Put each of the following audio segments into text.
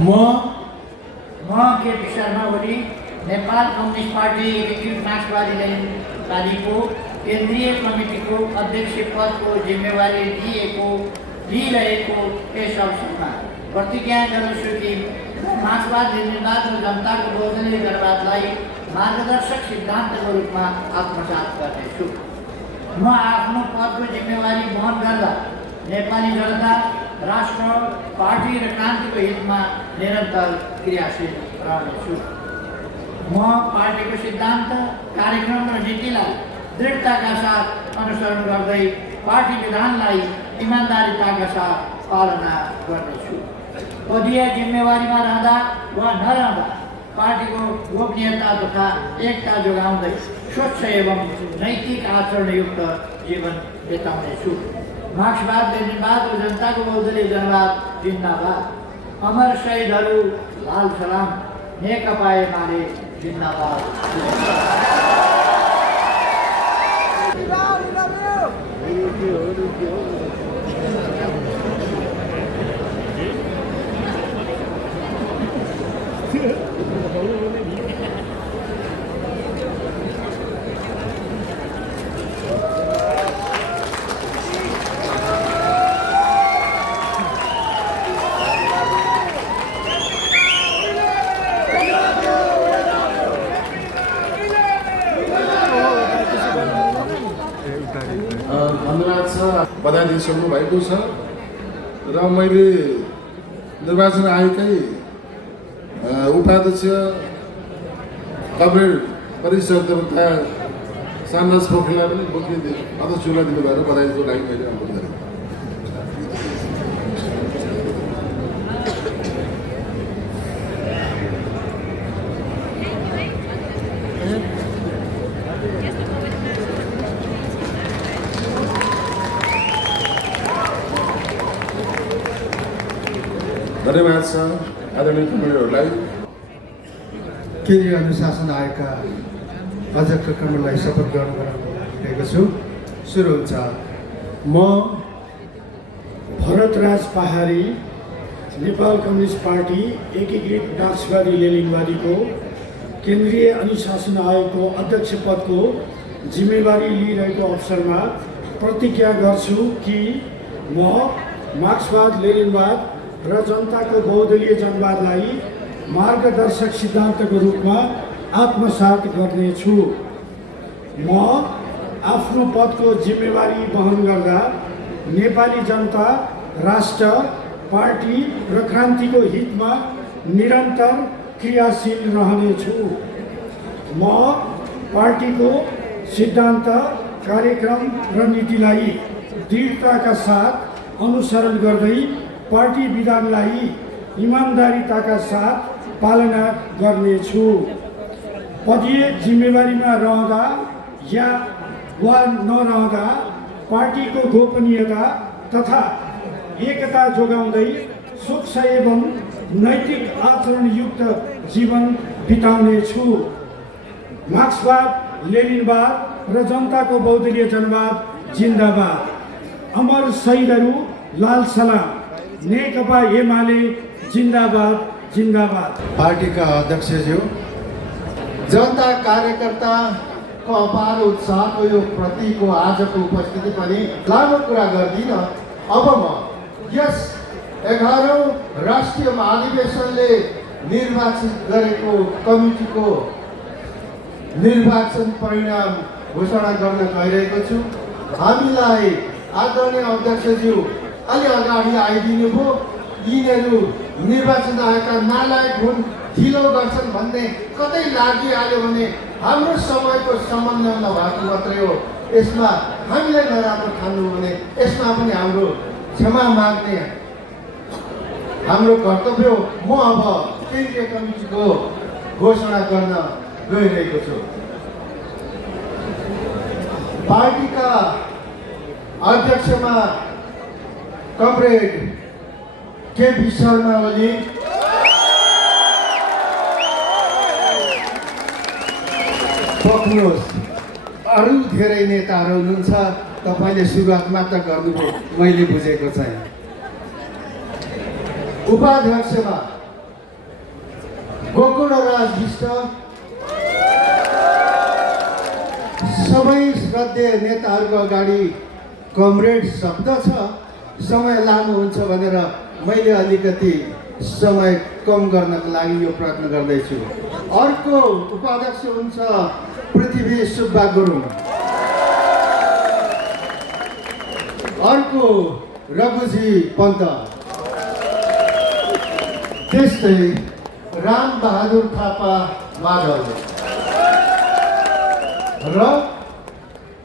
म KP Sharma Oli Nepal communist party एकीकृत मार्क्सवादी लेनिनवादीको केन्द्रीय कमिटीको अध्यक्ष पदको जिम्मेवारी लिइरहेको यस अवसरमा प्रतिज्ञा गर्दछु कि मार्क्सवाद लेनिनवाद र जनताको बहुदलीय जनवादलाई मार्गदर्शक सिद्धान्तको रूपमा आत्मसात गर्नेछु। म आफ्नो पदको जिम्मेवारी वहन गर्दा नेपाली जनता, राष्ट्र, पार्टी र क्रान्तिको हितमा निरन्तर क्रियाशील रहनेछु। म पार्टीको सिद्धान्त, कार्यक्रम र नीतिलाई दृढताका साथ अनुसरण गर्दै पार्टी विधानलाई इमान्दारिताका साथ पालना गर्नेछु। पदीय जिम्मेवारीमा रहँदा वा नरहँदा पार्टीको गोपनीयता तथा एकता जोगाउँदै स्वच्छ एवं नैतिक आचरणयुक्त जीवन बिताउनेछु। मार्क्सवाद लेनिनवाद र जनताको बहुदलीय जनवाद जिन्दाबाद। अमर शहीदहरू लाल सलाम। नेकपा एमाले जिन्दाबाद। बधाई दिइसक्नु भएको छ र मैले निर्वाचन आयोगकै उपाध्यक्ष कमरेड परिषद तथा सान्नाज पोखरेललाई पनि मुख्य अध्यक्षलाई दिनुभएर बधाईको लागि मैले अनुरोध गरेँ। धन्यवाद छ आदरणीय कमरेडहरूलाई। केन्द्रीय अनुशासन आयोगका अध्यक्ष कमरेडलाई शपथ ग्रहण गराएको छु। सुरु हुन्छ। म भरतराज पहाडी नेपाल कम्युनिस्ट पार्टी एकीकृत मार्क्सवादी लेनिनवादीको केन्द्रीय अनुशासन आयोगको अध्यक्ष पदको जिम्मेवारी लिइरहेको अवसरमा प्रतिज्ञा गर्छु कि म मार्क्सवाद लेनिनवाद र जनताको बहुदलीय जनवादलाई मार्गदर्शक सिद्धान्तको रूपमा आत्मसात गर्नेछु। म आफ्नो पदको जिम्मेवारी वहन गर्दा नेपाली जनता, राष्ट्र, पार्टी र क्रान्तिको हितमा निरन्तर क्रियाशील रहनेछु। म पार्टीको सिद्धान्त, कार्यक्रम र नीतिलाई दृढताका साथ अनुसरण गर्दै पार्टी विधानलाई इमान्दारिताका साथ पालना गर्नेछु। पदीय जिम्मेवारीमा रहँदा वा नरहँदा पार्टीको गोपनीयता तथा एकता जोगाउँदै स्वच्छ एवं नैतिक आचरणयुक्त जीवन बिताउनेछु। मार्क्सवाद लेनिनवाद र जनताको बहुदलीय जनवाद जिन्दाबाद। अमर शहीदहरू लाल सलाम। नेकपा एमाले जिन्दाबाद जिन्दाबाद। पार्टीका अध्यक्षज्यू, जनता कार्यकर्ताको अपार उत्साहको यो प्रतिको आजको उपस्थिति पनि लामो कुरा गर्दिन। अब म यस 11औं राष्ट्रिय महाधिवेशनले निर्वाचित गरेको कमिटीको निर्वाचन परिणाम घोषणा गर्न गइरहेको छु। हामीलाई आदरणीय अध्यक्षज्यू अलि अगाडि आइदिनु भयो। यिनीहरू निर्वाचन आयोगका नालायक हुन्, ढिलो गर्छन् भन्ने कतै लागिहाल्यो भने हाम्रो समयको समन्वय नभएको मात्रै हो। यसमा हामीले नराम्रो ठान्नु भने यसमा पनि हाम्रो क्षमा माग्ने हाम्रो कर्तव्य हो। म अब केन्द्रीय कमिटीको घोषणा गर्न गइरहेको छु। पार्टीका अध्यक्षमा कमरेड केपी शर्मा ओली, पक्नुहोस्। अरू धेरै नेताहरू हुनुहुन्छ, तपाईँले सुरुवात मात्र गर्नुभयो, मैले बुझेको चाहिँ। उपाध्यक्षमा गोकुलराज विष्ट, सबै श्रद्धेय नेताहरूको अगाडि कमरेड शब्द छ। समय लामो हुन्छ भनेर मैले अलिकति समय कम गर्नको लागि यो प्रयत्न गर्दैछु। अर्को उपाध्यक्ष हुन्छ पृथ्वी सुब्बा गुरुङ, अर्को रघुजी पन्त, त्यस्तै रामबहादुर थापा माधव र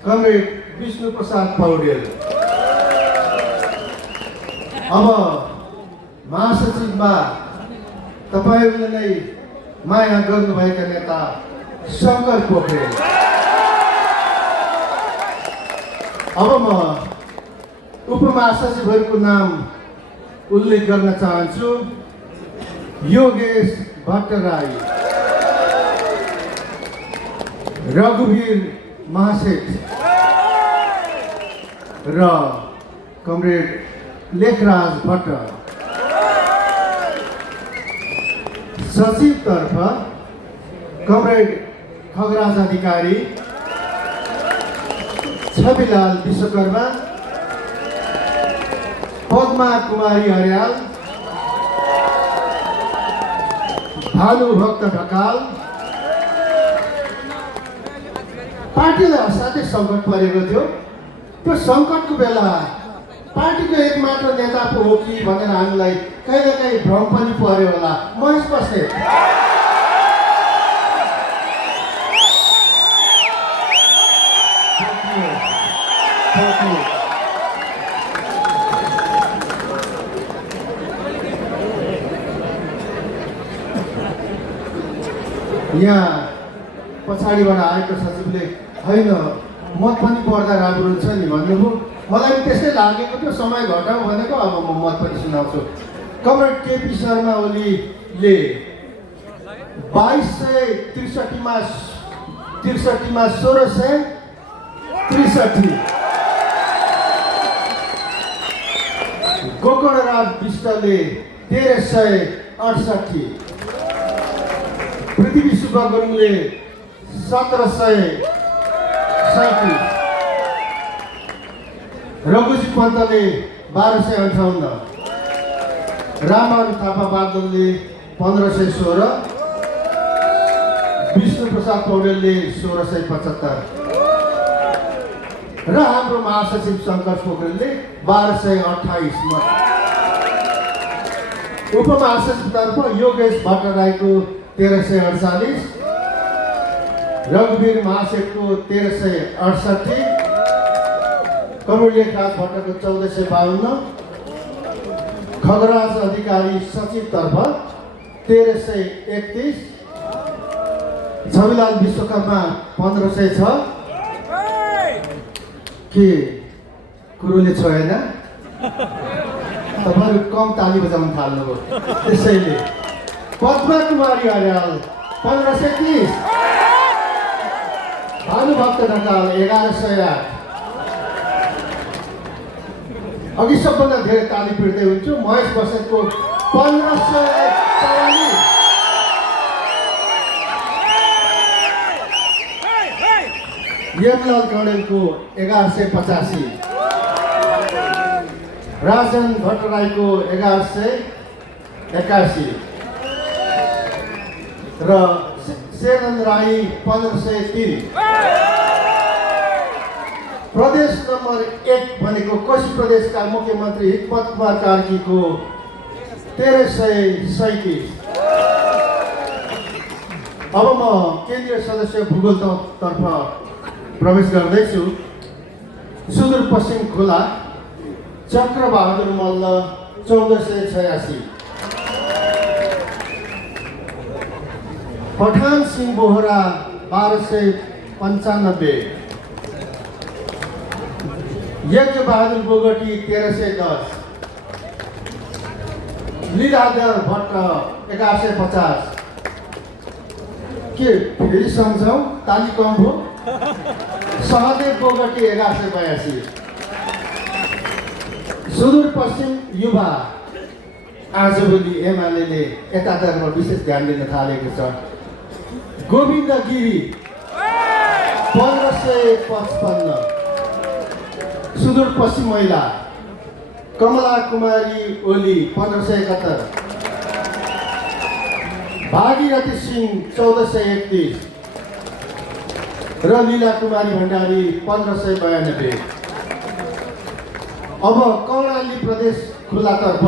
कमरेड विष्णु प्रसाद पौडेल। अब महासचिवमा तपाईँहरूले नै माया गर्नुभएका नेता शङ्कर पोखरेल। अब म उपमहासचिवहरूको नाम उल्लेख गर्न चाहन्छु। योगेश भट्टराई, रघुवीर महासेठ र कमरेड लेखराज भट्ट। सचिवतर्फ कमरेड खगराज अधिकारी, छविलाल विश्वकर्मा, पद्मा कुमारी अर्याल, भानुभक्त ढकाल। पार्टीलाई असाध्यै सङ्कट परेको थियो। त्यो सङ्कटको बेला पार्टीको एक मात्र नेता पो हो कि भनेर हामीलाई कहिले काहीँ भ्रम पनि पर्यो होला। महेश बस्नेत, यहाँ पछाडिबाट आएको सचिवले होइन मत पनि बढ्दा राम्रो हुन्छ नि भन्नुभयो। मलाई पनि त्यस्तै लागेको थियो। समय घटाऊ भनेको अब म मत पनि सुनाउँछु। कमरेड केपी शर्मा ओलीले 2263मा 1663, गोकर्णराज विष्टले 1368, पृथ्वी सुब्बा गुरुङले 1737, रघुजी पन्तले 1258, रामबहादुर थापा बादलले 1516, विष्णु प्रसाद पौडेलले 1675 र हाम्रो महासचिव शङ्कर पोखरेलले 1228 मत। उपमहासचिवतर्फ योगेश भट्टराईको 1348, रघुवीर महासेठको 1368, कमरेड लेखराज भट्टको 1452, खगराज अधिकारी सचिवतर्फ 1331, छविलाल विश्वकर्मा 1506। के कुरोले छोएन? तपाईँहरू कम ताली बजाउन थाल्नुभयो। त्यसैले पद्मा कुमारी अर्याल 1530, भानुभक्त ढकाल 1108। अघि सबभन्दा धेरै ताली पिर्दै हुन्छु। महेश बस्नेतको 1544, यमलाल कणेलको 1185, राजन भट्टराईको 1181 र सेनन राई 1503। प्रदेश नम्बर 1 भनेको कोशी प्रदेशका मुख्यमन्त्री हिक्मत कुमार कार्कीको 1337। अब म केन्द्रीय सदस्य भूगोलतर्फ प्रवेश गर्दैछु। सुदूरपश्चिम खोला चक्रबहादुर मल्ल 1486, पठान सिंह बोहरा 1295, यज्ञबहादुर बोगटी 1310, लीलाधर भट्ट 1150। के फेरि सम्झौँ? ताली कम हो। सहदेव बोगटी 1182, सुदूरपश्चिम युवा आजभोलि एमाले यतातर्फ विशेष ध्यान दिन थालेको छ। गोविन्द गिरी 1555, सुदूरपश्चिम महिला कमला कुमारी ओली 1571, भागीरथी सिंह 1431 र लीला कुमारी भण्डारी 1592। अब कर्णाली प्रदेश खुलातर्फ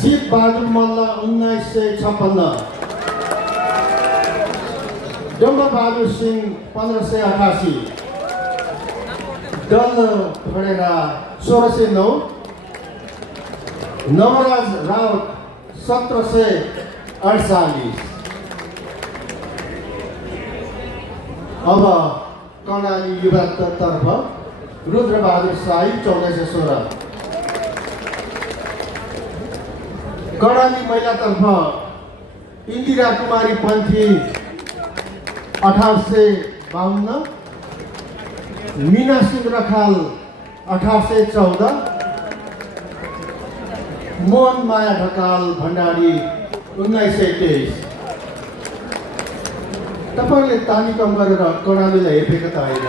जीत बहादुर मल्ल 1956, डम्ब बहादुर सिंह 1588, दल खडेरा 1609, नवराज राउत 1748। अब कर्णाली युवातर्फ रुद्रबहादुर शाही 1416, कर्णाली महिलातर्फ इन्दिरा कुमारी पन्थी 1852, मीना सिंह रखाल 1814, मोहन माया ढकाल भण्डारी 1923। तपाईँले तालिकम गरेर कर्णालीलाई हेपेको त होइन।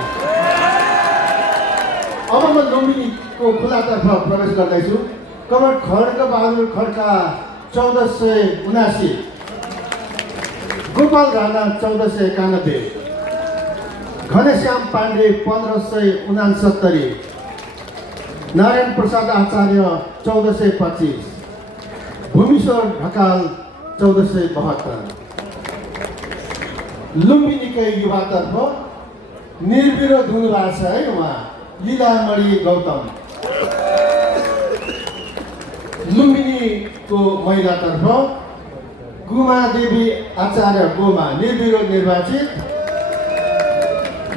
अब म लुम्बिनीको खुलातर्फ प्रवेश गर्दैछु। कमर खड्ग बहादुर खड्का 1479, गोपाल राणा 1491, घनश्याम पाण्डे 1569, नारायण प्रसाद आचार्य 1425, भूमेश्वर ढकाल 1472। लुम्बिनीकै युवातर्फ निर्विरोध हुनुभएको छ है उहाँ लीलामणि गौतम। लुम्बिनीको महिलातर्फ गुमादेवी आचार्य गोमा निर्विरोध निर्वाचित,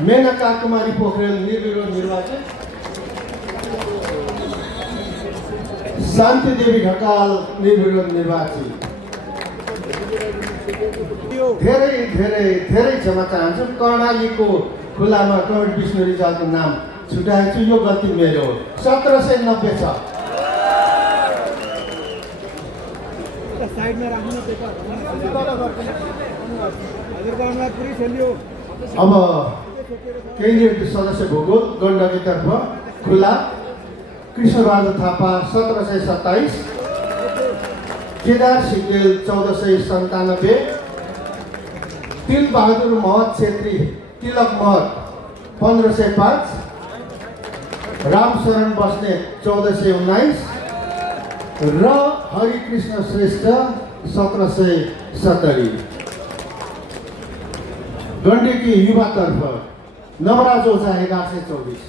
मेनका कुमारी पोखरेल निर्विरोध निर्वाचित, शान्ति देवी ढकाल निर्विरोध निर्वाचित। धेरै धेरै धेरै क्षमा चाहन्छु। कर्णालीको खुलामा कमरेड विष्णु रिजालको नाम छुट्याएको छु, यो गल्ती मेरो हो। 1790 छ। अब केन्द्रीय सदस्य भूगोल गण्डकीतर्फ खुला कृष्णबहादुर थापा 1727, केदार सिग्देल 1497, तिल बहादुर महत छेत्री तिलक महत 1505, रामशरण बस्नेत 1419 र हरिकृष्ण श्रेष्ठ 1770। गण्डकी युवातर्फ नवराज ओझा 1124,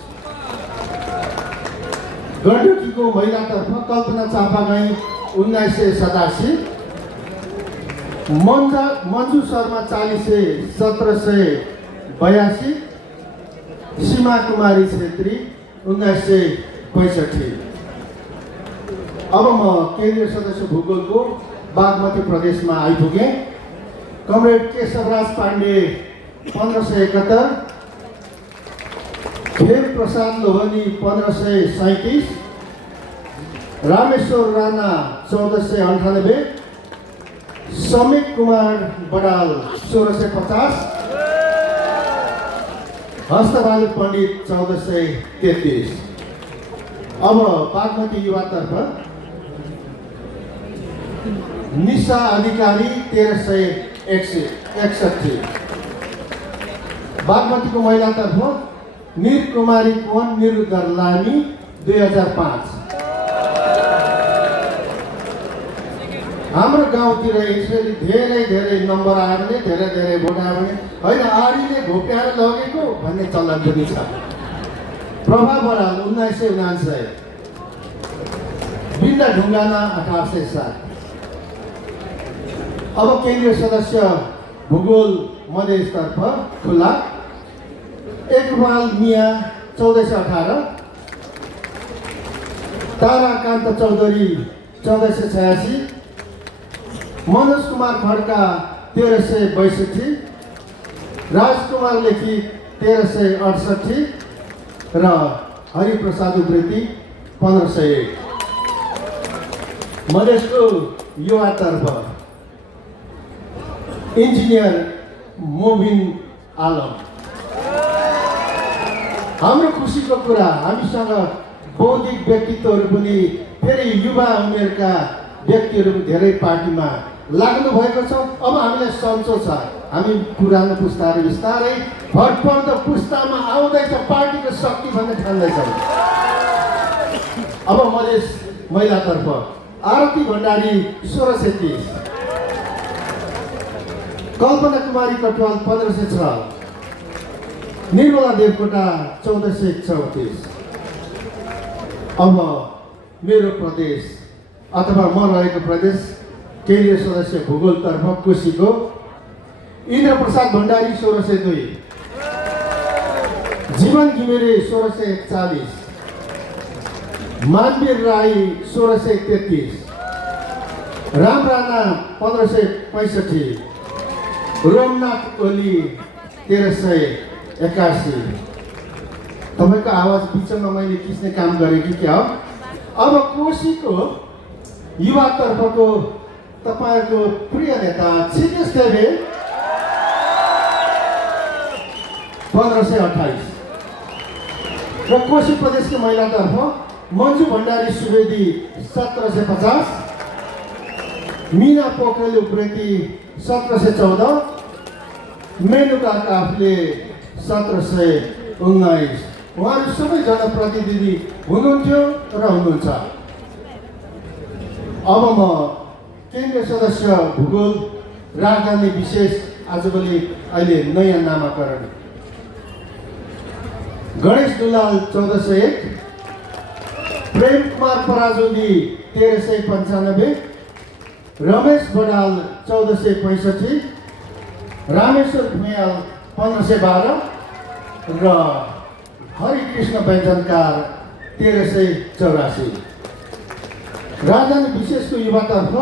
गण्डकीको महिलातर्फ कल्पना चापागाई 1987, मन्जु शर्मा 40 1782, सीमा कुमारी छेत्री 1965। अब म केन्द्रीय सदस्य भूगोलको बागमती प्रदेशमा आइपुगेँ। कमरेड केशवराज पाण्डे 1571, खेम प्रसाद लोहनी 1537, रामेश्वर राणा 1498, समीप कुमार बडाल 1650, हस्तबहादुर पण्डित 1433। अब बागमती युवातर्फ निशा अधिकारी 1361, बागमतीको महिलातर्फ निर कुमारी कोन निरुद्ध लामी 2005। हाम्रो गाउँतिर यसरी धेरै धेरै नम्बर आयो भने धेरै धेरै भोट आयो भने होइन आडीले घोप्याएर लगेको भन्ने चलन पनि छ। प्रभा बराल 1999, बिन्दा ढुङ्गाना 1807। अब केन्द्रीय सदस्य भूगोल मधेसतर्फ खुला एकमाल मिया 1418, ताराकान्त चौधरी 1486, मनोज कुमार खड्का 1362, राजकुमार लेखी 1368 र हरिप्रसाद उप्रेती 1501। मधेसको युवातर्फ इन्जिनियर मोबिन आलम। हाम्रो खुसीको कुरा हामीसँग बौद्धिक व्यक्तित्वहरू पनि फेरि युवा उमेरका व्यक्तिहरू पनि धेरै पार्टीमा लाग्नु भएको छ। अब हामीलाई सन्चो छ, हामी पुरानो पुस्ताहरू बिस्तारै भरपर्दो पुस्तामा आउँदैछ पार्टीको शक्ति भन्ने ठान्दैछौँ। अब मधेस महिलातर्फ आरती भण्डारी 1630, कल्पना कुमारी कटवाल 1506, निर्मला देवकोटा 1434। अब मेरो प्रदेश अथवा म रहेको प्रदेश केन्द्रीय सदस्य भूगोलतर्फ कोशीको इन्द्र प्रसाद भण्डारी 1602, जीवन घिमिरे 1641, मानवीर राई 1633, राम राणा 1565, रोमनाथ ओली 1381। तपाईँको आवाज बिचमा मैले खिच्ने काम गरेँ कि क्या हो? अब कोशीको युवातर्फको तपाईँहरूको प्रिय नेता छिमेश देवे 1528 र कोशी प्रदेशको महिलातर्फ मन्जु भण्डारी सुवेदी 1750, मिना पोखरेल उप्रेती 1714, मेनुका काफले 1719। उहाँहरू सबै जनप्रतिनिधि हुनुहुन्थ्यो र हुनुहुन्छ। अब म केन्द्रीय सदस्य भूगोल राजधानी विशेष आजभोलि अहिले नयाँ नामाकरण गणेश दुलाल 1401, प्रेम कुमार पराजुली 1395, रमेश बडाल 1465, रामेश्वर भुयाल 1512 र हरिकृष्ण व्यञ्जनकार 1384। राजधानी विशेषको युवातर्फ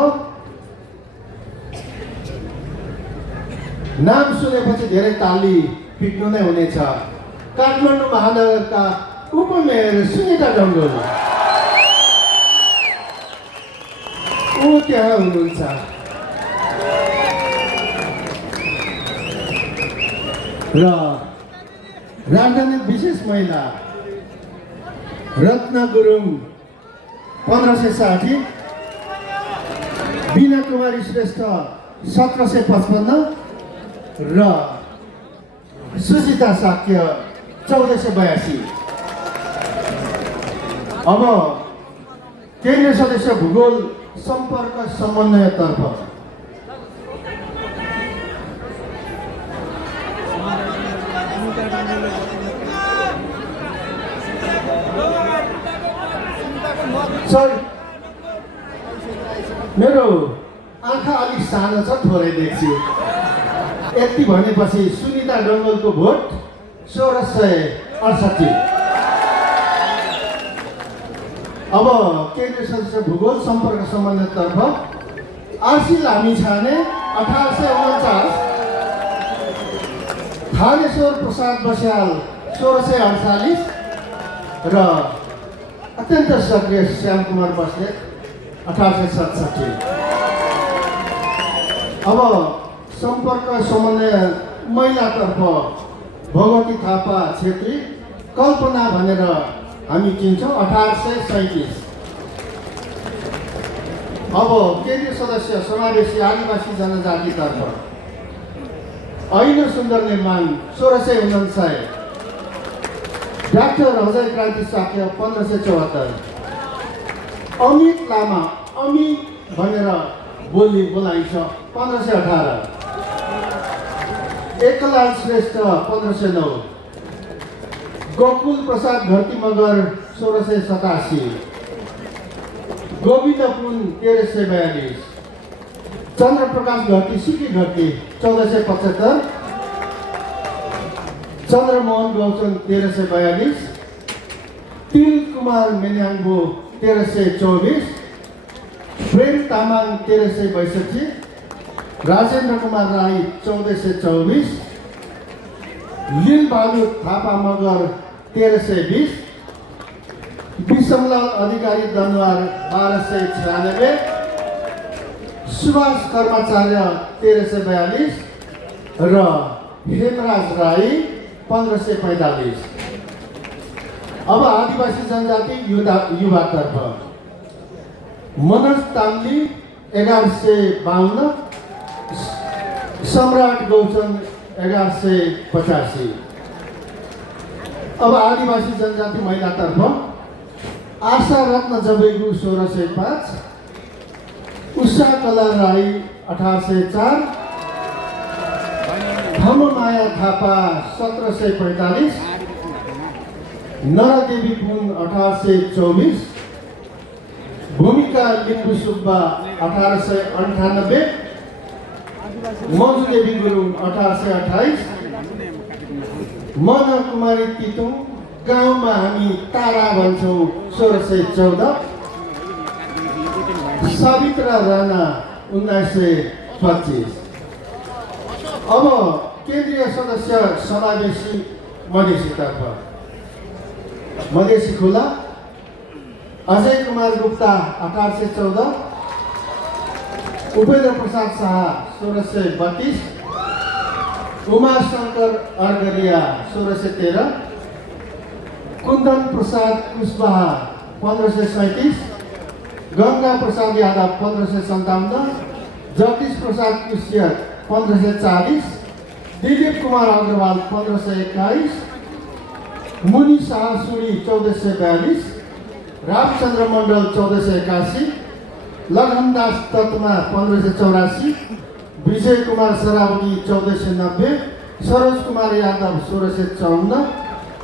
नाम सुनेपछि धेरै ताली पिट्नु नै हुनेछ। काठमाडौँ महानगरका उपमेयर सुनिता डङ्गोल, ऊ त्यहाँ हुनुहुन्छ। र राजधानी विशेष महिला रत्न गुरुङ 1560, बिना कुमारी श्रेष्ठ 1755 र सुजिता साक्य 1482। अब केन्द्रीय सदस्य भूगोल सम्पर्क समन्वयतर्फ सर, मेरो आँखा अलिक सानो छ, थोरै देख्छु। यति भनेपछि सुनिता डङ्गोलको भोट 1668। अब केन्द्रीय सदस्य भूगोल सम्पर्क समन्वयतर्फ आरसी लामिछाने 1849, थानेश्वर प्रसाद बस्याल 1648 र अत्यन्त सक्रिय श्याम कुमार बस्नेत 1867। अब सम्पर्क समन्वय महिलातर्फ भगवती थापा छेत्री कल्पना भनेर हामी चिन्छौँ 1837। अब केन्द्रीय सदस्य समावेशी आदिवासी जनजातितर्फ ऐन सुन्दर निर्माण 1649, डाक्टर अजय क्रान्ति साक्य 1574, अमित लामा अमित भनेर बोलाइन्छ 1518, एकलाल श्रेष्ठ 1509, गोकुल प्रसाद घरती मगर 1687, गोविन्द पुन 1342, चन्द्र प्रकाश घरती सिकी घरती 1475, चन्द्रमोहन गौचन 1342, तिल कुमार मेन्याङ्गो 1324, प्रेम तामाङ 1362, राजेन्द्र कुमार राई 1424, लील बहादुर थापा मगर 1320, विषमलाल अधिकारी दनवार 1296, सुभाष कर्माचार्य 1342 र हेमराज राई 1545। अब आदिवासी जनजाति युवातर्फ मनोज ताम्ली 1152, सम्राट गौचन 1185। अब आदिवासी जनजाति महिलातर्फ आशा रत्न जबेगु 1605, उषा कला राई 1804, धममाया थापा 1745, नरदेवी पुन 1824, भूमिका लिम्बू सुब्बा 1898, मजुदेवी गुरुङ 1828, मन कुमारी तितुङ गाउँमा हामी तारा भन्छौँ 1614, सवित्रा राणा 1925। अब केन्द्रीय सदस्य समावेशी मधेसीतर्फ मधेसी खुला अजय कुमार गुप्ता 1814, उपेन्द्र प्रसाद शाह 1632, उमाशंकर अर्गरिया 1613, कुन्दन प्रसाद कुशवाहा 1537, गंगा प्रसाद यादव 1557, जगदीश प्रसाद कुशियर 1540, दिलीप कुमार अग्रवाल 1521, मुनि शाहसुरी 1442, रामचंद्र मण्डल 1481, लखनदास तत्मा 1584, विजय कुमार सरावगी 1490, सरोज कुमार यादव 1654,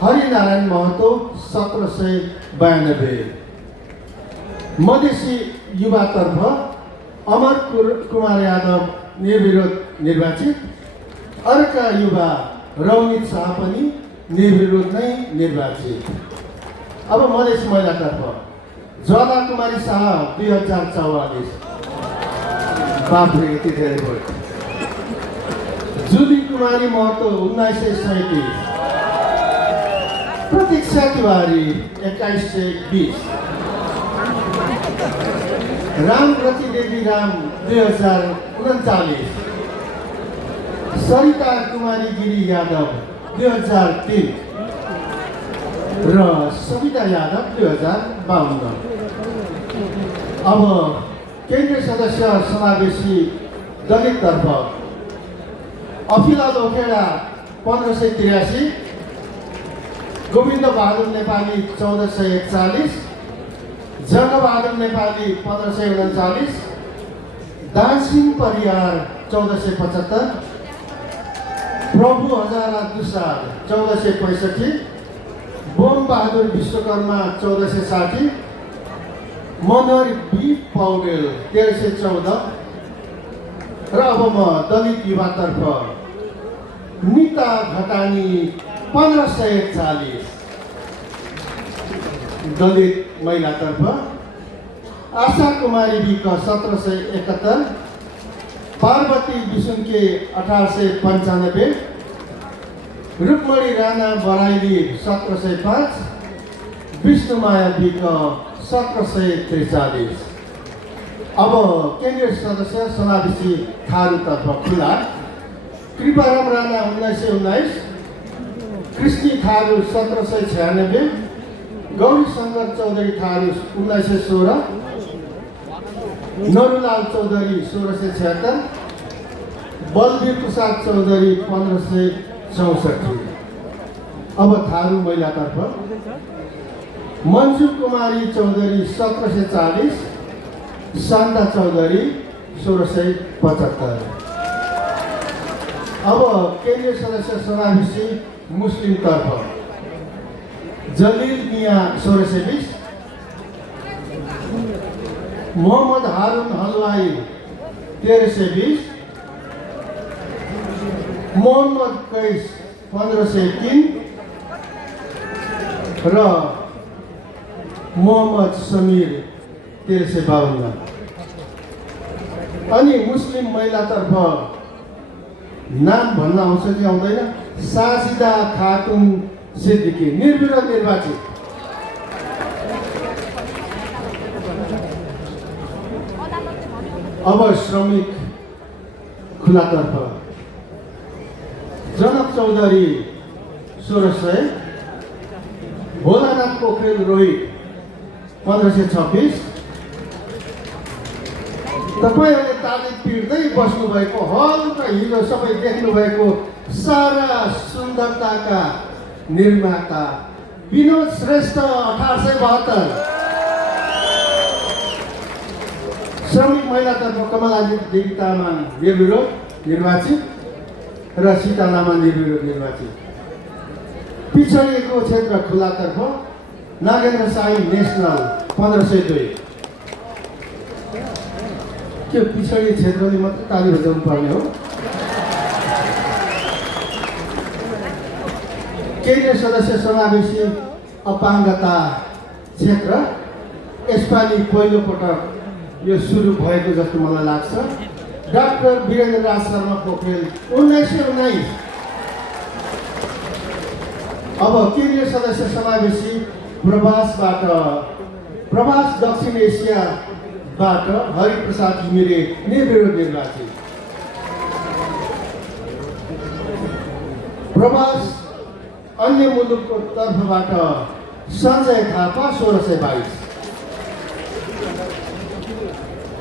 हरिनारायण महतो 1792। मधेसी युवातर्फ अमर कुमार यादव निर्विरोध निर्वाचित, अर्का युवा रौनित शाह पनि निर्विरोध नै निर्वाचित। अब मधेसी महिलातर्फ ज्वाला कुमारी शाह 2044, बाफ्रे यति धेरै भोट। जुली कुमारी महतो 1937, प्रतीक्षा तिवारी 2120, रामप्रति देवी राम 2039, सरिता कुमारी गिरी यादव 2003 र सविता यादव 2052। अब केन्द्रीय सदस्य समावेशी दलिततर्फ अफिला लोखेडा 1583, गोविन्द बहादुर नेपाली 1441, जगबहादुर नेपाली 1539, दानसिंह परियार 1475, प्रभु हजारा दुसाद 1465, बोम बहादुर विश्वकर्मा 1460, मनोहर बी पौडेल 1314 र अब म दलित युवातर्फ निता घटानी 1540, दलित महिलातर्फ आशा कुमारी विक 1771, पार्वती विसुन्के 1895, रुक्मणी राणा बराइली 1705, विष्णुमाया विक 1743। अब केन्द्रीय सदस्य समावेशी थारूतर्फ खुला कृपाराम राणा 1919, कृष्णी थारू 1796, गौरी शङ्कर चौधरी थारू 1916, नरुलाल चौधरी 1676, बलवीर प्रसाद चौधरी 1564। अब थारू महिलातर्फ मन्जु कुमारी चौधरी 1740, शान्ता चौधरी 1675। अब केन्द्रीय सदस्य समावेशी मुस्लिमतर्फ जलिल मिया 1620, मोहम्मद हारून हलवाई 1320, मोहम्मद कैस 1503 र मोहम्मद समीर 1352। अनि मुस्लिम महिलातर्फ नाम भन्न आउँछ कि आउँदैन? साजिदा खातुन सिद्दिकी निर्विरोध निर्वाचित। अब श्रमिक खुलातर्फ जनक चौधरी 1600, भोलानाथ पोखरेल रोहित 1526। तपाईँहरूले ताली पिट्दै बस्नुभएको हल्का हिजो सबै देख्नुभएको सारा सुन्दरताका निर्माता विनोद श्रेष्ठ 1872। श्रमिक महिलातर्फ कमला देवी तामाङ निर्विरोध निर्वाचित र सीता लामा निर्विरोध निर्वाचित। पिछडिएको क्षेत्र खुलातर्फ नागेन्द्र साई नेसनल 1502। त्यो पिछडी क्षेत्रले मात्रै ताली बजाउनु पर्ने हो। केन्द्रीय सदस्य समावेशी अपाङ्गता क्षेत्र यसपालि पहिलोपटक यो सुरु भएको जस्तो मलाई लाग्छ। डाक्टर वीरेन्द्र राज शर्मा पोखरेल 1919। अब केन्द्रीय सदस्य समावेशी प्रवास दक्षिण एसियाबाट हरिप्रसाद घिमिरे निर्विरोध निर्वाचित। प्रवास अन्य मुलुकको तर्फबाट सञ्जय थापा 1622।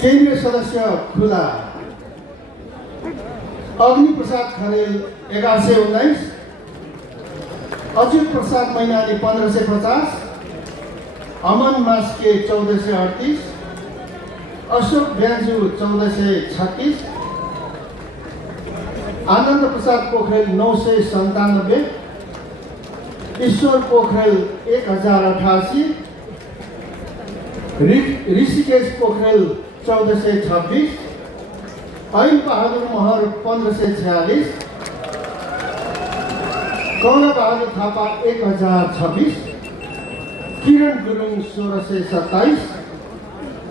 केन्द्रीय सदस्य खुला अग्निप्रसाद खरेल 1119, अच्युत प्रसाद मैनाली 1550, अमन मास्के 1438, अशोक ब्याजु 1436, आनन्द प्रसाद पोखरेल 997, ईश्वर पोखरेल 1088, ऋषिकेश पोखरेल 1426, ऐन बहादुर महर 1546, कौन बहादुर थापा 1026, किरण गुरुङ 1627,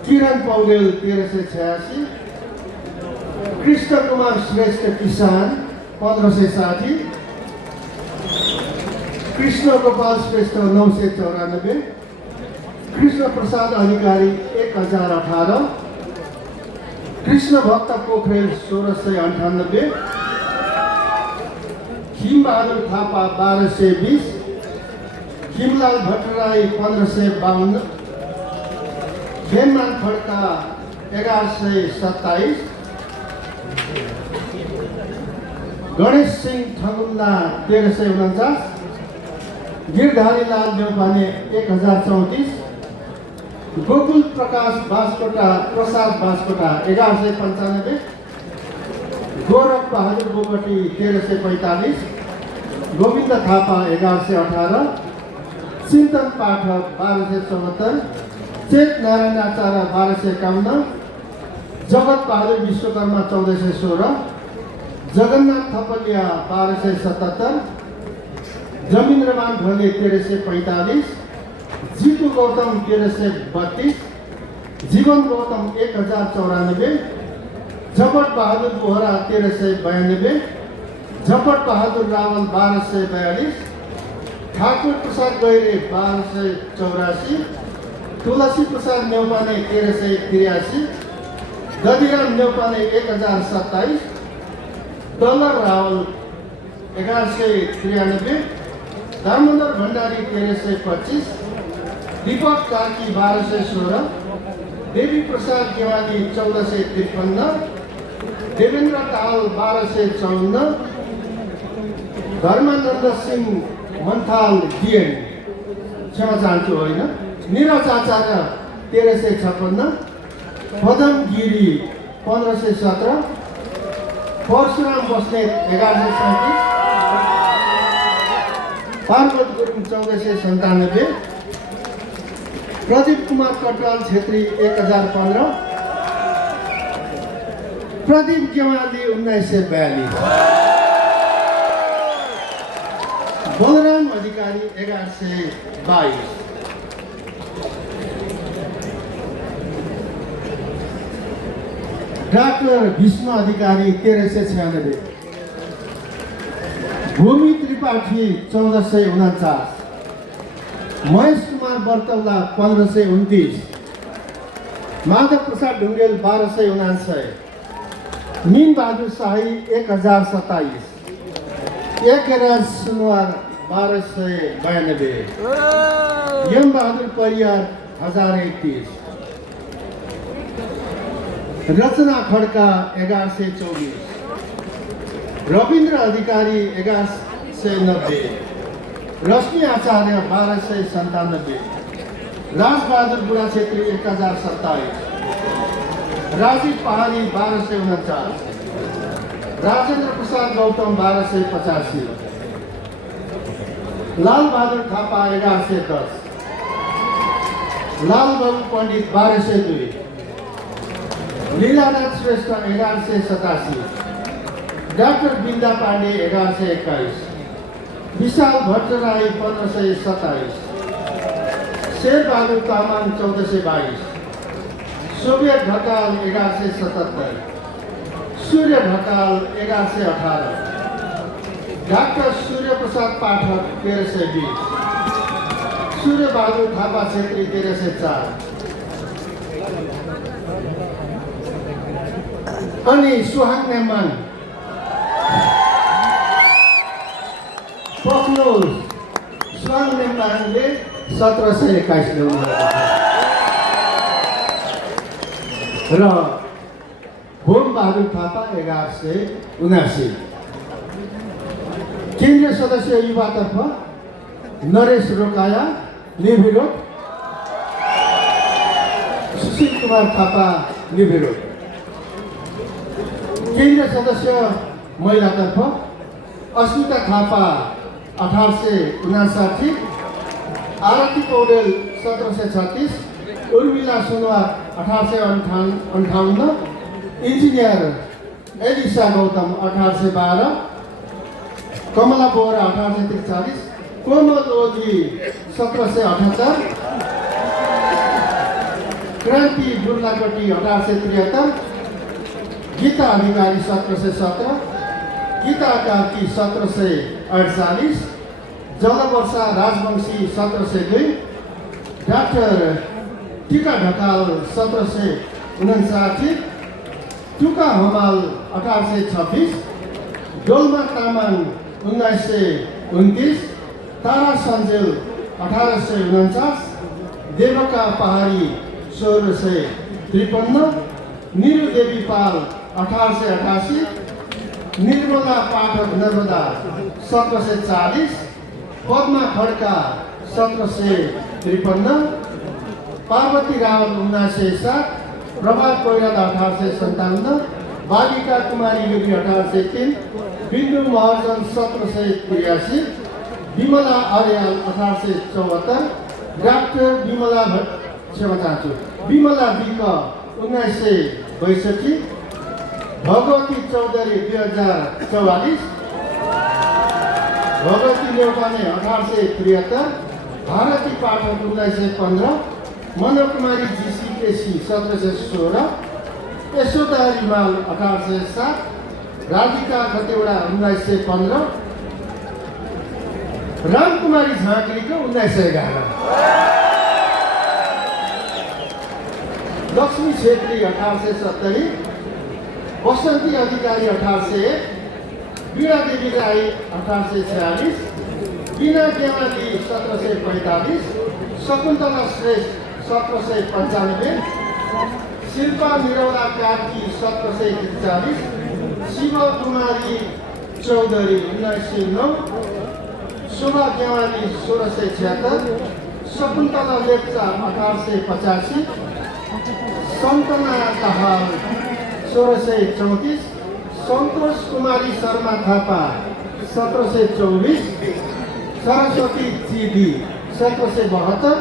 किरण पौडेल 1386, कृष्ण कुमार श्रेष्ठ किसान 1560, कृष्ण गोपाल श्रेष्ठ 994, कृष्ण प्रसाद अधिकारी 1018, कृष्ण भक्त पोखरेल 1698, खिम बहादुर थापा 1220, खिमलाल भट्टराई 1552, खेममान खड्का 1127, गणेश सिंह ठगुन्ना 1349, गिरधारी लाल देवपाने 1034, गोकुल प्रसाद बास्कोटा 1195, गोरख बहादुर बोगटी 1345, गोविन्द थापा 1118, चिन्तन पाठक 1274, चेत नारायण आचार्य 1251, जगत बहादुर विश्वकर्मा 1416, जगन्नाथ थपलिया 1277, जमिन्द्रमान घले 1345, जीतु गौतम 1332, जीवन गौतम 1094, झपट बहादुर बोहरा 1392, झपट बहादुर रावल 1242, ठाकुर प्रसाद गैरे 1284, तुलसी प्रसाद नेउपाने 1383, दधिराम नेउपाने 1027, डलर रावल 1193, दामोदर भण्डारी 1325, दीपक कार्की 1216, देवी प्रसाद गेवाली 1453, देवेन्द्र ताल 1254, धर्मानन्द सिंह मन्थाल डिएन क्षमा चाहन्छु होइन, निरज आचार्य 1356, पदम गिरी 1517, परशुराम बस्नेत 1137, पार्वत गुरुङ 1497, प्रदीप कुमार कटवाल छेत्री 1015, प्रदीप गेवाली 1942, बलराम अधिकारी 1122, डाक्टर भीष्म अधिकारी 1396, भूमि त्रिपाठी 1449, महेश कुमार बर्तौला 1529, माधव प्रसाद ढुङ्गेल 1299, मिन बहादुर शाही 1027, यज्ञराज सुनवार 1292, यम बहादुर परियार 1031, रचना खड्का 1124, रविन्द्र अधिकारी 1190, रश्मि आचार्य 1297, राजबहादुर बुढा छेत्री 1027, राजीव पहाडी 1249, राजेन्द्र प्रसाद गौतम 1285, लाल बहादुर थापा 1110, लाल बाबु पण्डित 1202, लीलानाथ श्रेष्ठ 1187, डाक्टर बिन्दा पाण्डे 1121, विशाल भट्टराई 1527, शेरबहादुर तामाङ 1422, सोभियत ढकाल 1177, सूर्य ढकाल 1118, डाक्टर सूर्य प्रसाद पाठक 1320, सूर्य बहादुर थापा छेत्री 1304, अनि सुहाङ नेमान पक्नुहोस्, सुहाङ नेमानले 1721 ल्याउनुभएको छ र भोम बहादुर थापा 1179। केन्द्रीय सदस्य युवातर्फ नरेश रोकाया निर्विरोध, सुशील कुमार थापा निर्विरोध। केन्द्रीय सदस्य महिलातर्फ अस्मिता थापा 1859, आरती पौडेल 1736, उर्मिला सुनवार 1858, इन्जिनियर एलिसा गौतम 1812, कमला बोहरा 1843, कोमल ओली 1778, क्रान्ति दुर्लाकोटी 1873, गीता अधिकारी 1717, गीता कार्की 1748, जलवर्षा राजवंशी 1702, डाक्टर टिका ढकाल 1759, टुका हमाल 1826, डोल्मा तामाङ 1929, तारा सञ्जेल 1849, देवका पहाडी 1653, निरु देवी पाल 1888, निर्मला पाठक नर्मदा 1740, पद्मा खड्का 1753, पार्वती रावल 1907, प्रभात कोइराला 1857, बालिका कुमारी योगी 1803, बिन्दु महर्जन 1783, विमला अर्याल 1874, डाक्टर विमला क्षमा चाहन्छु विमला विक 1962, भगवती चौधरी 2044, भगवती नेउपाने 1873, भारती पाठक 1915, मनोकुमारी जीसी केसी 1716, यशोदा रिमाल 1807, राधिका खतेवडा 1915, रामकुमारी झाँक्रीको 1911, लक्ष्मी छेत्री 1870, बसन्ती अधिकारी 1801, वीणा देवी राई 1846, बिना गेवाली 1745, शकुन्तला श्रेष्ठ 1795, शिल्पा निरौला कार्की 1743, शिव कुमारी चौधरी 1909, शोभा गेवाली 1676, शकुन्तला लेप्चा 1885, सन्तना दाहाल 1634, सन्तोष कुमारी शर्मा थापा 1724, सरस्वती चिबी 1772,